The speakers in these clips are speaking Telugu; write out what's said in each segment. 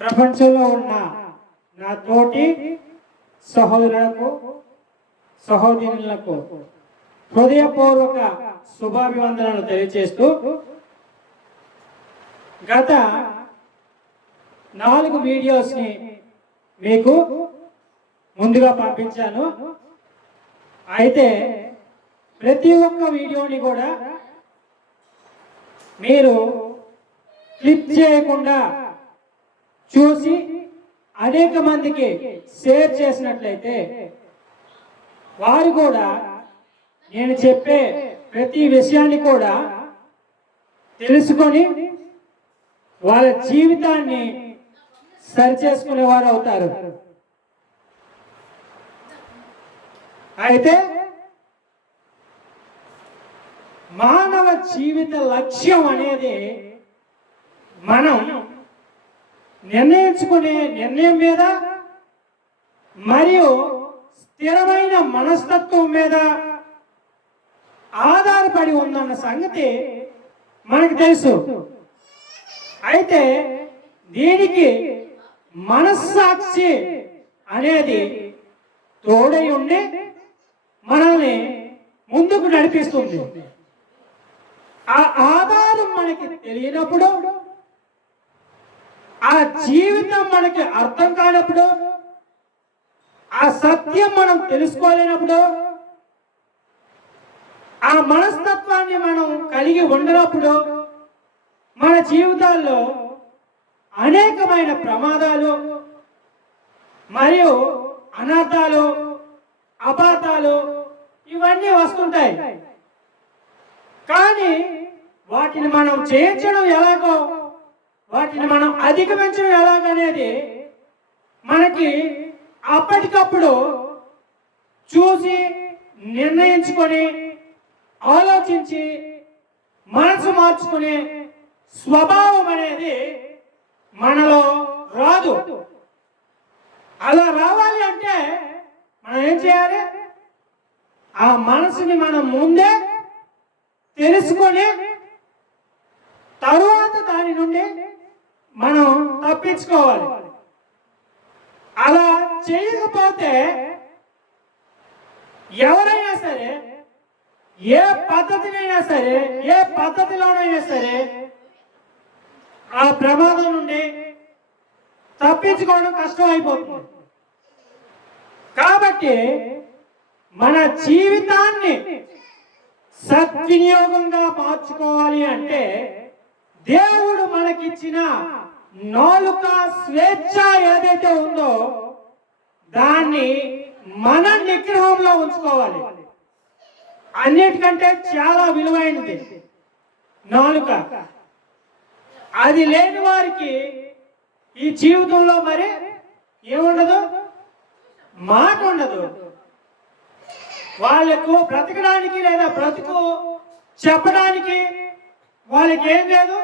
ప్రపంచంలో ఉన్న నా తోటి సహోదరులకు సహోదరులకు హృదయపూర్వక శుభాభివందనలు తెలియజేస్తూ గత 4 వీడియోస్ని మీకు ముందుగా పంపించాను. అయితే ప్రతి ఒక్క వీడియోని కూడా మీరు క్లిక్ చేయకుండా చూసి అనేక మందికి షేర్ చేసినట్లయితే వారు కూడా నేను చెప్పే ప్రతి విషయాన్ని కూడా తెలుసుకొని వాళ్ళ జీవితాన్ని సరిచేసుకునేవారు అవుతారు. అయితే మానవ జీవిత లక్ష్యం అనేది మనం నిర్ణయించుకునే నిర్ణయం మీద మరియు స్థిరమైన మనస్తత్వం మీద ఆధారపడి ఉందన్న సంగతి మనకు తెలుసు. అయితే దీనికి మనస్సాక్షి అనేది తోడై ఉండి మనల్ని ముందుకు నడిపిస్తుంది. ఆ ఆధారం మనకి తెలియనప్పుడు, ఆ జీవితం మనకి అర్థం కానప్పుడు, ఆ సత్యం మనం తెలుసుకోలేనప్పుడు, ఆ మనస్తత్వాన్ని మనం కలిగి ఉండనప్పుడు మన జీవితాల్లో అనేకమైన ప్రమాదాలు మరియు అనర్థాలు, అపాతాలు ఇవన్నీ వస్తుంటాయి. కానీ వాటిని మనం చేయించడం ఎలాగో, వాటిని మనం అధిగమించడం ఎలాగనేది మనకి అప్పటికప్పుడు చూసి నిర్ణయించుకొని ఆలోచించి మనసు మార్చుకునే స్వభావం అనేది మనలో రాదు. అలా రావాలి అంటే మనం ఏం చేయాలి? ఆ మనసుని మనం ముందే తెలుసుకొని తరువాత దాని నుండి మనం తప్పించుకోవాలి. అలా చేయకపోతే ఎవరైనా సరే, ఏ పద్ధతినైనా సరే, ఏ పద్ధతిలోనైనా సరే ఆ ప్రమాదం నుండి తప్పించుకోవడం కష్టం అయిపోతుంది. కాబట్టి మన జీవితాన్ని సద్వినియోగంగా మార్చుకోవాలి అంటే దేవుడు మనకిచ్చిన నాలుక స్వేచ్ఛ ఏదైతే ఉందో దాన్ని మన నిగ్రహంలో ఉంచుకోవాలి. అన్నిటికంటే చాలా విలువైనది నాలుక. అది లేని వారికి ఈ జీవితంలో మరి ఏముండదు, మాట ఉండదు. వాళ్ళకు బ్రతకడానికి లేదా బ్రతుకు చెప్పడానికి వాళ్ళకి ఏం లేదు,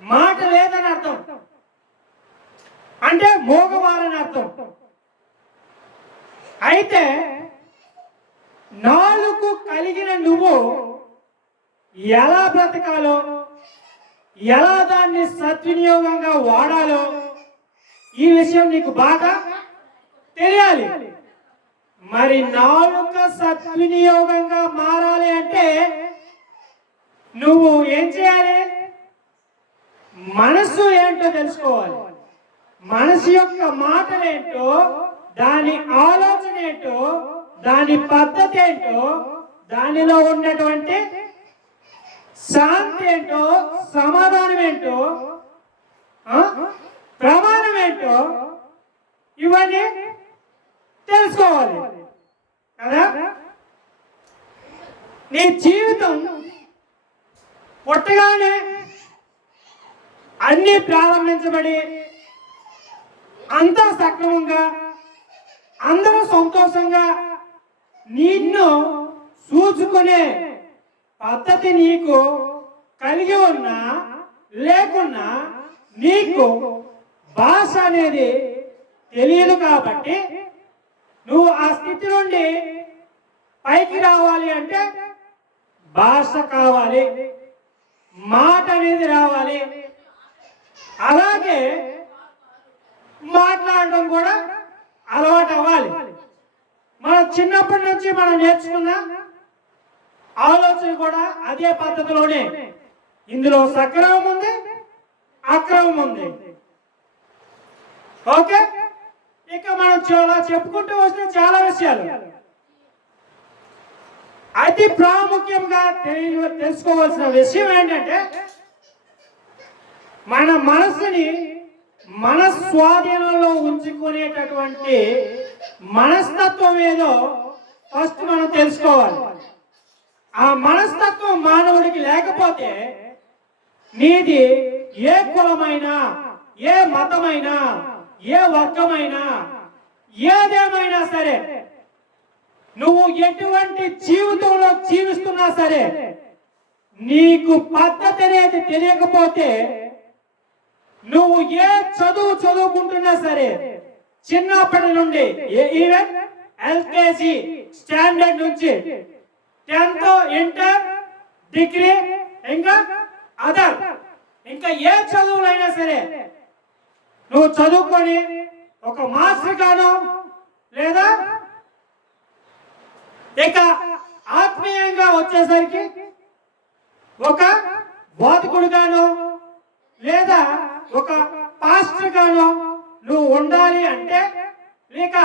మాట లేదని అర్థం. అంటే మోగవారని అర్థం. అయితే నాలుగు కలిగిన నువ్వు ఎలా బ్రతకాలో, ఎలా దాన్ని సద్వినియోగంగా వాడాలో ఈ విషయం నీకు బాగా తెలియాలి. మరి నాలుక సద్వినియోగంగా మారాలి అంటే నువ్వు ఏం చేయాలి? మనసు ఏంటో తెలుసుకోవాలి. మనసు యొక్క మాటలేంటో, దాని ఆలోచన ఏంటో, దాని పద్ధతి ఏంటో, దానిలో ఉన్నటువంటి శాంతి ఏంటో, సమాధానం ఏంటో, ప్రమాణం ఏంటో ఇవన్నీ తెలుసుకోవాలి కదా. నీ జీవితం పుట్టగానే అన్నీ ప్రారంభించబడి అంతా సక్రమంగా, అందరూ సంతోషంగా నిన్ను చూసుకునే పద్ధతి నీకు కలిగి ఉన్నా లేకున్నా నీకు భాష అనేది తెలియదు. కాబట్టి నువ్వు ఆ స్థితి నుండి పైకి రావాలి అంటే భాష కావాలి, మాట అనేది రావాలి. అలాగే మాట్లాడడం కూడా అలవాటు అవ్వాలి. మనం చిన్నప్పటి నుంచి మనం నేర్చుకున్న ఆలోచన కూడా అదే పద్ధతిలోనే. ఇందులో సక్రమం ఉంది, అక్రమం ఉంది. ఓకే, ఇక మనం చాలా చెప్పుకుంటూ వస్తే చాలా విషయాలు. అతి ప్రాముఖ్యంగా తెలుసుకోవాల్సిన విషయం ఏంటంటే, మన మనసుని మన స్వాధీనంలో ఉంచుకునేటటువంటి మనస్తత్వం ఏదో ఫస్ట్ మనం తెలుసుకోవాలి. ఆ మనస్తత్వం మానవుడికి లేకపోతే నీది ఏ కులమైనా, ఏ మతమైనా, ఏ వర్గమైనా, ఏదేమైనా సరే, నువ్వు ఎటువంటి జీవితంలో జీవిస్తున్నా సరే, నీకు పద్ధతి అనేది తెలియకపోతే, నువ్వు ఏ చదువు చదువుకుంటున్నా సరే, చిన్నప్పటి నుండి ఈవెన్ ఎల్కేజీ స్టాండర్డ్ నుంచి 10th, ఇంటర్, డిగ్రీ, ఇంకా అదర్, ఇంకా ఏ చదువులైనా సరే నువ్వు చదువుకొని ఒక మాస్టర్ గానో, లేదా ఇక ఆత్మీయంగా వచ్చేసరికి ఒక బోధకుడు గానో, లేదా ఒక పాస్టర్ గానో నువ్వు ఉండాలి అంటే, లేక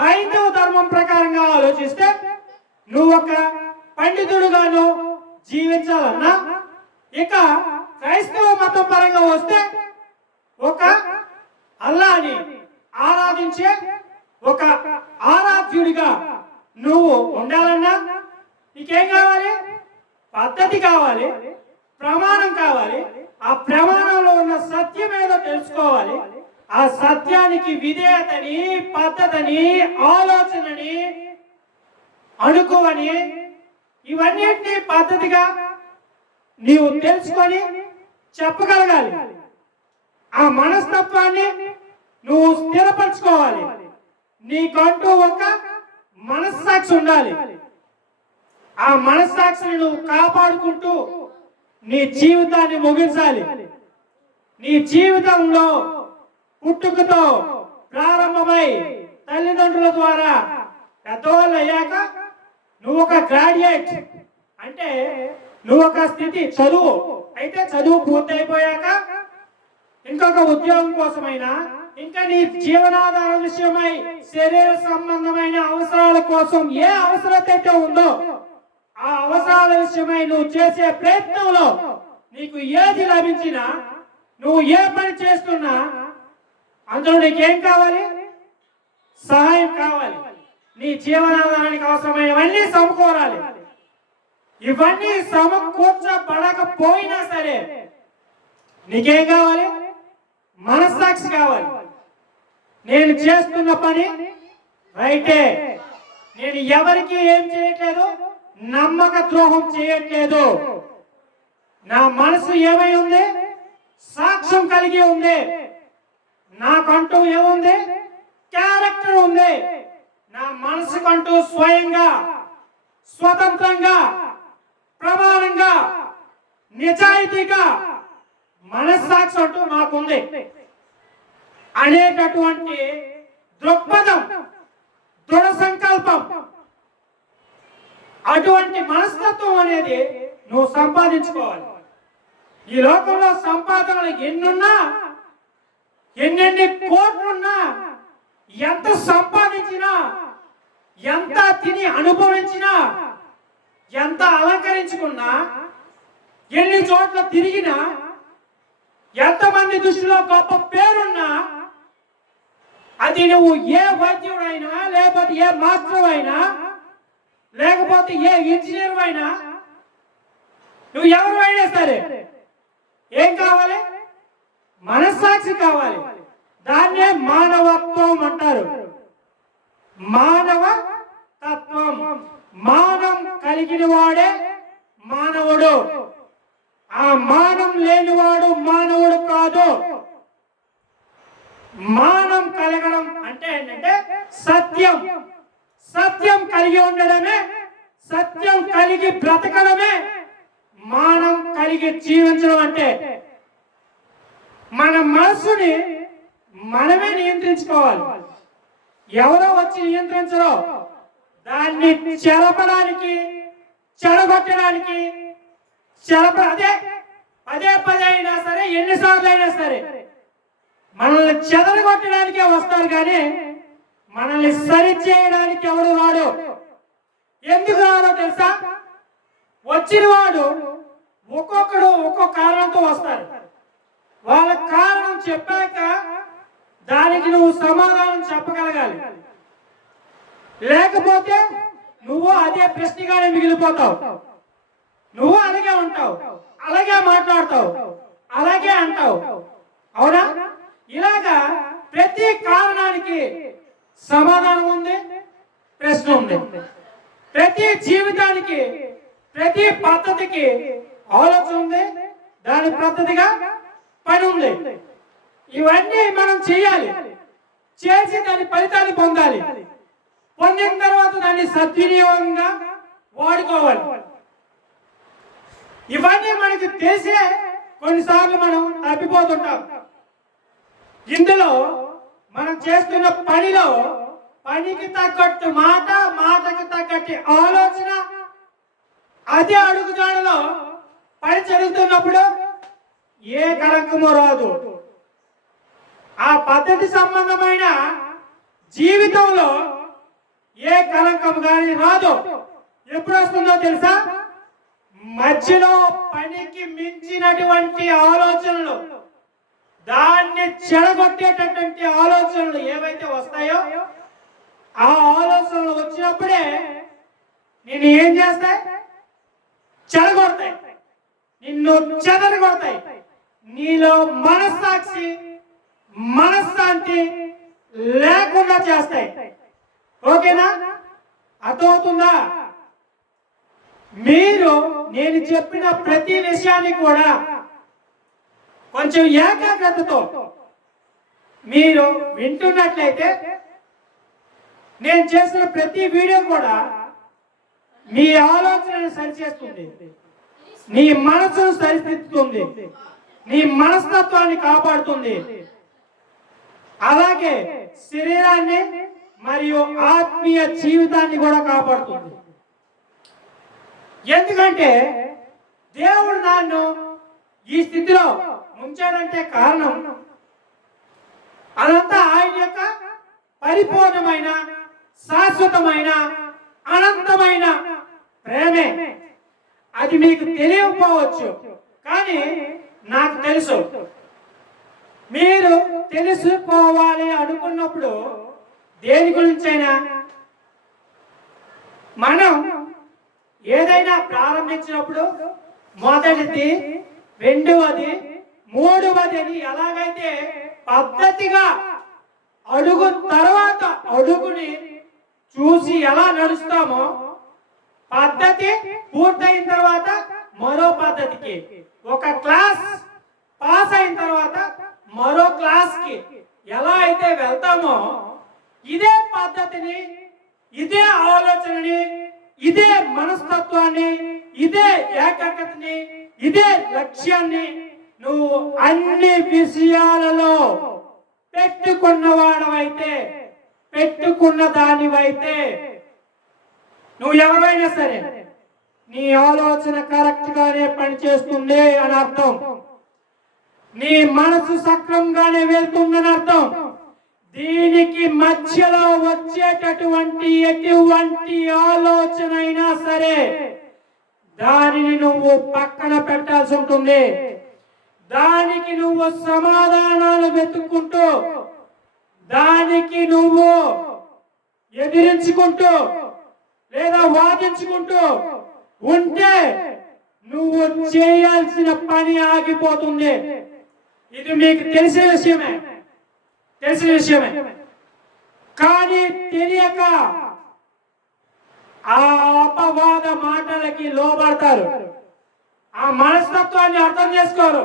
హైందవ ధర్మం ప్రకారంగా ఆలోచిస్తే నువ్వు ఒక పండితుడుగాను జీవించాలన్నా, ఇక క్రైస్తవ మతం పరంగా వస్తే ఒక అల్లాని ఆరాధించే ఒక ఆరాధ్యుడిగా నువ్వు ఉండాలన్నా నీకేం కావాలి? పద్ధతి కావాలి, ప్రమాణం కావాలి. ఆ ప్రమాణంలో ఉన్న సత్యం ఏదో తెలుసుకోవాలి. ఆ సత్యానికి విధేయతని, పద్ధతిని, ఆలోచనని, అనుకోవని, ఇవన్నిటినీ పద్ధతిగా నీవు తెలుసుకొని చెప్పగలగాలి. ఆ మనస్తత్వాన్ని నువ్వు స్థిరపరచుకోవాలి. నీకంటూ ఒక మనస్సాక్షి ఉండాలి. ఆ మనస్సాక్షిని నువ్వు కాపాడుకుంటూ నీ జీవితాన్ని ముగించాలి. నీ జీవితంలో పుట్టుకతో ప్రారంభమై తల్లిదండ్రుల ద్వారా పెద్దవాళ్ళు అయ్యాక నువ్వు ఒక గ్రాడ్యుయేట్ అంటే నువ్వు ఒక స్థితి, చదువు అయితే చదువు పూర్తయిపోయాక ఇంకొక ఉద్యోగం కోసమైనా, ఇంకా నీ జీవనాధార విషయమై శరీర సంబంధమైన అవసరాల కోసం ఏ అవసరత అయితే ఉందో ఆ అవసరాల విషయమై నువ్వు చేసే ప్రయత్నంలో నీకు ఏది లభించినా, నువ్వు ఏ పని చేస్తున్నా అందులో నీకేం కావాలి? సహాయం కావాలి. నీ జీవనాధారానికి అవసరమైనవన్నీ సమకూరాలి. ఇవన్నీ సమకూర్చబడకపోయినా సరే నీకేం కావాలి? మనస్సాక్షి కావాలి. నేను చేస్తున్న పని రైటే, నేను ఎవరికి ఏం చేయట్లేదు, నమ్మక ద్రోహం చేయట్లేదు, నా మనసు ఏమై ఉంది? సాక్ష్యం కలిగి ఉంది, నాకంటూ ఏముంది? క్యారెక్టర్ ఉంది. నా మనసుకంటూ స్వయంగా, స్వతంత్రంగా, ప్రమాణంగా, నిజాయితీగా మనస్సాక్షి అంటూ నాకుంది అనేటటువంటి దృక్పథం, దృఢ సంకల్పం, అటువంటి మనస్తత్వం అనేది నువ్వు సంపాదించుకోవాలి. ఈ లోకంలో సంపాదనలు ఎన్నున్నా, ఎన్నెన్ని కోట్లున్నా, ఎంత సంపాదించినా, ఎంత తిని అనుభవించినా, ఎంత అలంకరించుకున్నా, ఎన్ని చోట్ల తిరిగినా, ఎంతమంది దృష్టిలో గొప్ప పేరున్నా, అది నువ్వు ఏ వైద్యుడైనా, లేకపోతే ఏ మాస్టర్ అయినా, లేకపోతే ఏ ఇంజనీర్ అయినా, నువ్వు ఎవరు అయినా సరే ఏం కావాలి? మనస్సాక్షి కావాలి. దాన్నే మానవత్వం అంటారు. మానవ తత్వం. మానం కలిగిన వాడే మానవుడు. ఆ మానం లేనివాడు మానవుడు కాదు. మానం కలగడం అంటే ఏంటంటే సత్యం. సత్యం కలిగి ఉండడమే, సత్యం కలిగి బ్రతకడమే మానం కలిగి జీవించడం అంటే. మన మనసుని మనమే నియంత్రించుకోవాలి. ఎవరో వచ్చి నియంత్రించరో. దాన్ని చెరపడానికి, చెడగొట్టడానికి అదే పదే పదే అయినా సరే, ఎన్నిసార్లు అయినా సరే మనల్ని చెదరగొట్టడానికే వస్తారు, కానీ మనల్ని సరి చేయడానికి ఎవరు రాడు. ఎందుకు రాడో తెలుసా? వచ్చిన వాడు ఒక్కొక్కడు ఒక్కొక్క కారణంతో వస్తారు. వాళ్ళ కారణం చెప్పాక దానికి నువ్వు సమాధానం చెప్పగలగాలి. లేకపోతే నువ్వు అదే ప్రశ్నగానే మిగిలిపోతావు. నువ్వు అలాగే ఉంటావు, అలాగే మాట్లాడతావు, అలాగే అంటావు. అవునా? ఇలాగా ప్రతి కారణానికి సమాధానం ఉంది, ప్రశ్న ఉంది. ప్రతి జీవితానికి, ప్రతి పద్ధతికి ఆలోచన ఉంది, దాని పద్ధతిగా పని ఉంది. ఇవన్నీ మనం చేయాలి. చేసి దాని ఫలితాన్ని పొందాలి. పొందిన తర్వాత దాన్ని సద్వినియోగంగా వాడుకోవాలి. ఇవన్నీ మనకి తెలిసే కొన్నిసార్లు మనం తప్పిపోతుంటాం. ఇందులో మనం చేస్తున్న పనిలో పనికి తగ్గట్టు మాట, మాటకు తగ్గట్టు ఆలోచన, అదే అడుగుజాడలో పని జరుగుతున్నప్పుడు ఏ కలంకము రాదు. ఆ పద్ధతి సంబంధమైన జీవితంలో ఏ కలంకం కానీ రాదు. ఎప్పుడు వస్తుందో తెలుసా? మధ్యలో పనికి మించినటువంటి ఆలోచనలు, దాన్ని చెడగొట్టేటటువంటి ఆలోచనలు ఏవైతే వస్తాయో, ఆ ఆలోచనలు వచ్చినప్పుడే నిన్ను ఏం చేస్తాయి? చెడగొడతాయి, నిన్ను చెదరగొడతాయి. నీలో మనస్సాక్షి, మనశ్శాంతి లేకుండా చేస్తాయి. ఓకేనా? అర్థమవుతుందా? మీరు నేను చెప్పిన ప్రతి విషయాన్ని కూడా కొంచెం ఏకాగ్రతతో మీరు వింటున్నట్లయితే, నేను చేసిన ప్రతి వీడియో కూడా మీ ఆలోచనను సరిచేస్తుంది, నీ మనసును సరిదిద్దుతుంది, నీ మనస్తత్వాన్ని కాపాడుతుంది, అలాగే శరీరాన్ని మరియు ఆత్మీయ జీవితాన్ని కూడా కాపాడుతుంది. ఎందుకంటే దేవుడు నన్ను ఈ స్థితిలో ఉంచాడంటే కారణం అదంతా ఆయన యొక్క పరిపూర్ణమైన, శాశ్వతమైన, అనంతమైన ప్రేమే. అది మీకు తెలియకపోవచ్చు, కానీ నాకు తెలుసు. మీరు తెలుసుకోవాలి అనుకున్నప్పుడు దేని గురించైనా, మనం ఏదైనా ప్రారంభించినప్పుడు మొదటిది, రెండవది, మూడవది అని ఎలాగైతే పద్ధతిగా అడుగు తర్వాత అడుగుని చూసి ఎలా నడుస్తామో, పద్ధతి పూర్తయిన తర్వాత మరో పద్ధతికి, ఒక క్లాస్ పాస్ అయిన తర్వాత మరో క్లాస్ కి ఎలా అయితే వెళ్తామో, ఇదే పద్ధతిని, ఇదే ఆలోచనని, ఇదే మనస్తత్వాన్ని, ఇదే ఏకాగ్రతని, ఇదే లక్ష్యాన్ని నువ్వు అన్ని విషయాలలో పెట్టుకున్నవాడవైతే, పెట్టుకున్న దానివైతే, నువ్వు ఎవరైనా సరే నీ ఆలోచన కరెక్ట్ గానే పనిచేస్తుంది అని అర్థం. నీ మనసు సక్రమంగానే వెళ్తుందని అర్థం. దీనికి మధ్యలో వచ్చేటటువంటి ఎటువంటి ఆలోచన అయినా సరే దానిని నువ్వు పక్కన పెట్టాల్సి ఉంటుంది. దానికి నువ్వు సమాధానాలు వెతుక్కుంటూ, దానికి నువ్వు ఎదిరించుకుంటూ లేదా వాదించుకుంటూ ఉంటే నువ్వు చేయాల్సిన పని ఆగిపోతుంది. ఇది మీకు తెలిసిన విషయమే. కానీ తెలియక ఆ అపవాద మాటలకి లోబడతారు. ఆ మనస్తత్వాన్ని అర్థం చేసుకోరు.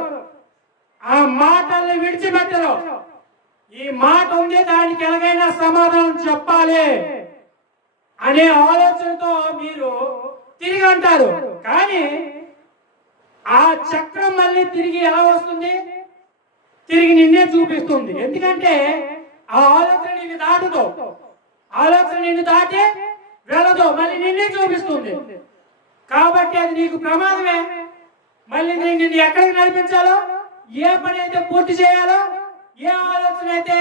ఆ మాటల్ని విడిచిపెట్టరు. ఈ మాట ఉంది, దానికి ఎలాగైనా సమాధానం చెప్పాలి అనే ఆలోచనతో మీరు తిరిగి అంటారు. కానీ ఆ చక్రం మళ్ళీ తిరిగి ఎలా వస్తుంది? తిరిగి నిన్నే చూపిస్తుంది. ఎందుకంటే ఆ ఆలోచన నిన్ను దాటుతో, ఆలోచన నిన్ను దాటి వెళ్ళదు, మళ్ళీ నిన్నే చూపిస్తుంది. కాబట్టి అది నీకు ప్రమాదమే. మళ్ళీ నిన్ను ఎక్కడికి నడిపించాలో, ఏ పని అయితే పూర్తి చేయాలో, ఏ ఆలోచన అయితే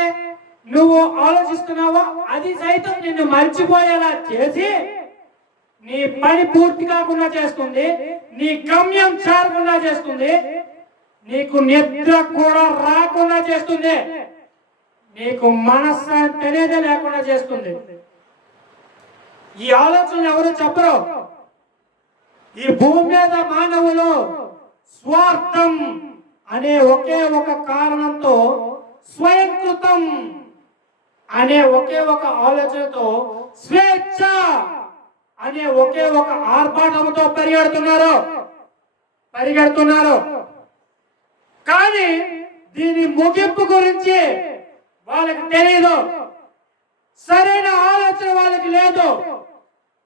నువ్వు ఆలోచిస్తున్నావో అది సైతం నిన్ను మర్చిపోయేలా చేసి నీ పని పూర్తి కాకుండా చేస్తుంది, నీ గమ్యం చేరకుండా చేస్తుంది, నీకు నిద్ర కూడా రాకుండా చేస్తుంది, నీకు మనశ్శాంతి అనేదే లేకుండా చేస్తుంది. ఈ ఆలోచన ఎవరు చెప్పరు. ఈ భూమి మీద మానవులు స్వార్థం అనే ఒకే ఒక కారణంతో, స్వయంకృతం అనే ఒకే ఒక ఆలోచనతో, స్వేచ్ఛ అనే ఒకే ఒక ఆర్భాటంతో పరిగెడుతున్నారు. కానీ దీని ముగింపు గురించి వాళ్ళకి తెలియదు. సరైన ఆలోచన వాళ్ళకి లేదు,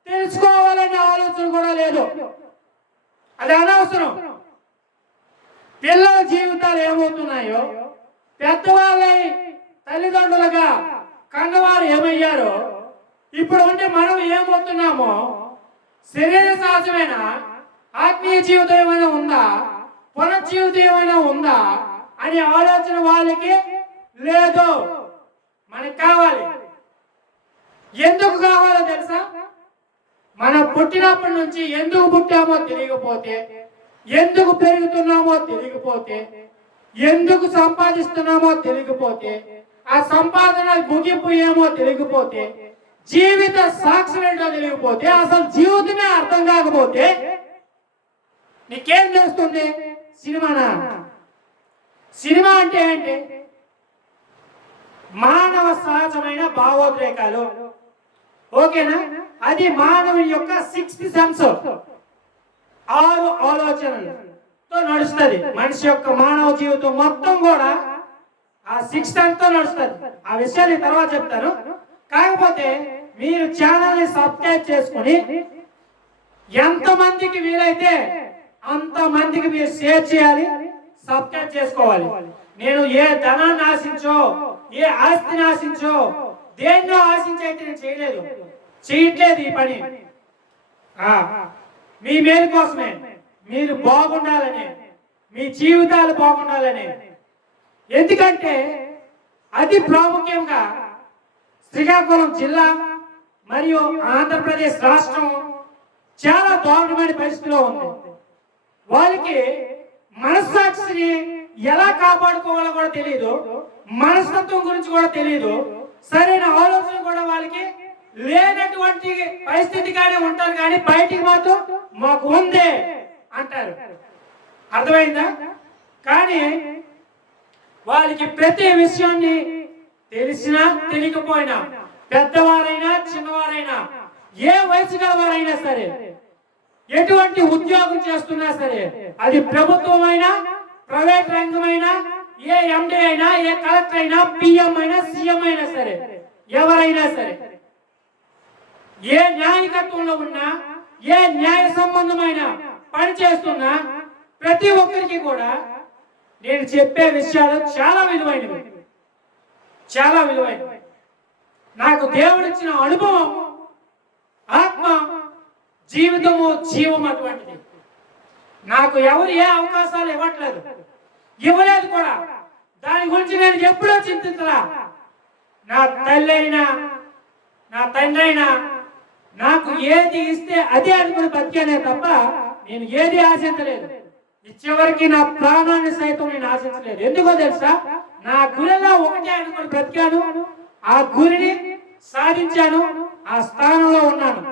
తెలుసుకోవాలనే ఆలోచన కూడా లేదు. అది అనవసరం. పిల్లల జీవితాలు ఏమవుతున్నాయో, పెద్దవాళ్ళై తల్లిదండ్రులుగా కన్నవారు ఏమయ్యారో, ఇప్పుడు ఉంటే మనం ఏమవుతున్నామో, శరీర సహజమైన ఆత్మీయ జీవితం ఏమైనా ఉందా, పునర్జీవితం ఏమైనా ఉందా అనే ఆలోచన వాళ్ళకి లేదు. మనకు కావాలి. ఎందుకు కావాలో తెలుసా? మనం పుట్టినప్పటి నుంచి ఎందుకు పుట్టామో తెలియకపోతే, ఎందుకు పెరుగుతున్నామో తెలియకపోతే, ఎందుకు సంపాదిస్తున్నామో తెలియకపోతే, ఆ సంపాదన ముగింపు ఏమో తెలియకపోతే, జీవిత సాక్ష్యం ఏంటో తెలియకపోతే, అసలు జీవితమే అర్థం కాకపోతే నీకేం చేస్తుంది? సినిమానా? సినిమా అంటే ఏంటి? మానవ సహజమైన భావోద్రేకాలు, ఓకేనా? అది మానవుని యొక్క 6th సెన్స్, 6 ఆలోచనలతో నడుస్తుంది. మనిషి యొక్క మానవ జీవితం మొత్తం కూడా ఆ 6th సెన్స్ తో నడుస్తుంది. ఆ విషయాన్ని తర్వాత చెప్తాను. కాకపోతే మీరు ఛానల్ని సబ్స్క్రైబ్ చేసుకుని ఎంతమందికి వీలైతే అంతమందికి మీరు షేర్ చేయాలి, సబ్స్క్రైబ్ చేసుకోవాలి. నేను ఏ ధనాన్ని ఆశించో, ఏ ఆస్తిని ఆశించో, దేన్నో ఆశించి అయితే నేను చేయట్లేదు ఈ పని. మీ మేలు కోసమే, మీరు బాగుండాలని, మీ జీవితాలు బాగుండాలని. ఎందుకంటే అతి ప్రాముఖ్యంగా శ్రీకాకుళం జిల్లా మరియు ఆంధ్రప్రదేశ్ రాష్ట్రం చాలా దారుణమైన పరిస్థితిలో ఉంది. వాళ్ళకి మనస్సాక్షిని ఎలా కాపాడుకోవాలో కూడా తెలియదు, మనస్తత్వం గురించి కూడా తెలియదు, సరైన ఆలోచన కూడా వాళ్ళకి లేనటువంటి పరిస్థితిగానే ఉంటారు. కానీ బయటికి మాత్రం మాకు ఉందే అంటారు. అర్థమైందా? కానీ వాళ్ళకి ప్రతి విషయాన్ని తెలిసినా తెలియకపోయినా, పెద్దవారైనా చిన్నవారైనా, ఏ వయసు గలవారైనా సరే, ఎటువంటి ఉద్యోగం చేస్తున్నా సరే, అది ప్రభుత్వం అయినా ప్రైవేట్ రంగమైనా, ఏ ఎండి అయినా, ఏ కలెక్టర్ అయినా, పిఎం అయినా, సీఎం అయినా సరే, ఎవరైనా సరే, ఏ న్యాయకత్వంలో ఉన్నా, ఏ న్యాయ సంబంధమైన పని చేస్తున్నా, ప్రతి ఒక్కరికి కూడా నేను చెప్పే విషయాలు చాలా విలువైనవి. నాకు దేవుడిచ్చిన అనుభవం, ఆత్మ, జీవితము, జీవం అటువంటిది. నాకు ఎవరు ఏ అవకాశాలు ఇవ్వలేదు కూడా. దాని గురించి నేను ఎప్పుడూ చింతించలా. నా తల్లి అయినా, నా తండ్రి అయినా నాకు ఏది ఇస్తే అదే అనుకుని బతికానే తప్ప నేను ఏది ఆశించలేదు. ఇచ్చేవరకు నా ప్రాణాన్ని సైతం నేను ఆశించలేదు. ఎందుకో తెలుసా? నా గురిలో ఒకటే అనుకుని బ్రతికాను, ఆ గురిని సాధించాను, ఆ స్థానంలో ఉన్నాను.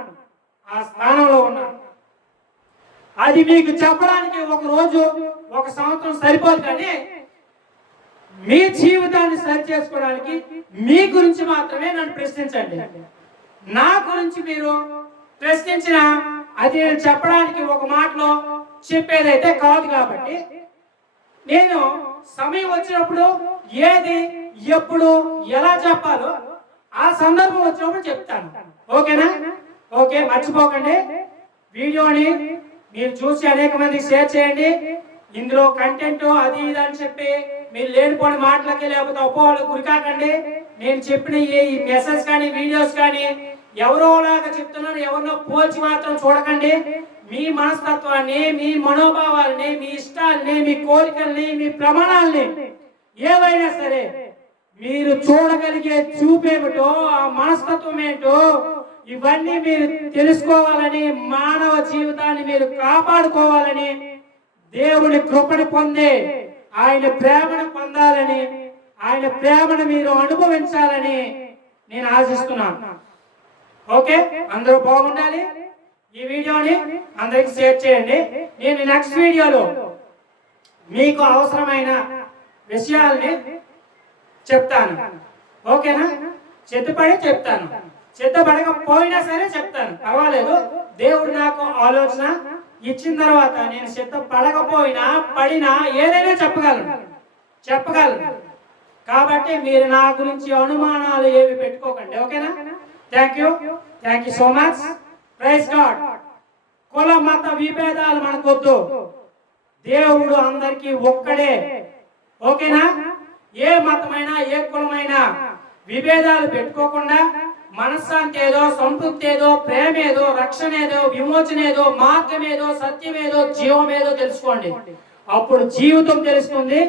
అది మీకు చెప్పడానికి ఒక రోజు, ఒక సంవత్సరం సరిపోదు. కానీ మీ జీవితాన్ని సరి చేసుకోవడానికి మీ గురించి మాత్రమే నన్ను ప్రశ్నించండి. నా గురించి మీరు ప్రశ్నించిన అది నేను చెప్పడానికి ఒక మాటలో చెప్పేదైతే కాదు. కాబట్టి నేను సమయం వచ్చినప్పుడు ఏది, ఎప్పుడు, ఎలా చెప్పాలో ఆ సందర్భం వచ్చినప్పుడు చెప్తాను. ఓకేనా? ఓకే, మర్చిపోకండి. వీడియోని మీరు చూసి అనేక మందికి షేర్ చేయండి. ఇందులో కంటెంట్ అది ఇది అని చెప్పి మీరు లేనిపోని మాటలకి లేకపోతే అపోహలకు గురికాకండి. నేను చెప్పిన ఈ మెసేజ్ కానీ వీడియోస్ కానీ ఎవరోలాగా చెప్తున్నాను, ఎవరినో పోల్చి మాత్రం చూడకండి. మీ మనస్తత్వాన్ని, మీ మనోభావాల్ని, మీ ఇష్టాల్ని, మీ కోరికల్ని, మీ ప్రమాణాలని ఏవైనా సరే మీరు చూడగలిగే చూపేమిటో, ఆ మనస్తత్వం ఏంటో ఇవన్నీ మీరు తెలుసుకోవాలని, మానవ జీవితాన్ని మీరు కాపాడుకోవాలని, దేవుని కృపను పొంది ఆయన ప్రేమను పొందాలని, ఆయన ప్రేమను మీరు అనుభవించాలని నేను ఆశిస్తున్నాను. ఓకే, అందరూ బాగుండాలి. ఈ వీడియోని అందరికి షేర్ చేయండి. నేను నెక్స్ట్ వీడియోలో మీకు అవసరమైన విషయాల్ని చెప్తాను. ఓకేనా? సిద్ధపడి చెప్తాను, సిద్ధపడకపోయినా సరే చెప్తాను, పర్వాలేదు. దేవుడు నాకు ఆలోచన ఇచ్చిన తర్వాత నేను సిద్ధపడకపోయినా పడినా ఏదైనా చెప్పగలను. కాబట్టి మీరు నా గురించి అనుమానాలు ఏవి పెట్టుకోకండి. ఓకేనా? Thank you so much. Praise God. కుల మత విభేదాలు మనకొద్దు. దేవుడు అందరికీ ఒక్కడే. ఓకేనా? ఏ మతమైనా ఏ కులమైనా విభేదాలు పెట్టుకోకుండా మనశ్శాంతి ఏదో, సంతృప్తి ఏదో, ప్రేమ ఏదో, రక్షణ ఏదో, విమోచన ఏదో, మార్గం ఏదో, సత్యం ఏదో, జీవం ఏదో తెలుసుకోండి. అప్పుడు జీవితం తెలుస్తుంది,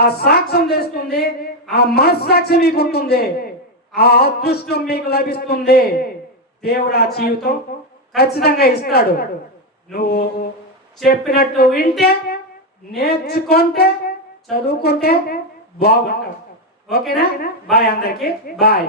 ఆ సాక్ష్యం తెలుస్తుంది, ఆ మనస్సాక్షి మీకు ఉంటుంది, ఆ అదృష్టం మీకు లభిస్తుంది. దేవుడు ఆ జీవితం ఖచ్చితంగా ఇస్తాడు. నువ్వు చెప్పినట్టు వింటే, నేర్చుకుంటే, చదువుకుంటే బాగుంటావు. ఓకేనా? బాయ్ అందరికి. బాయ్.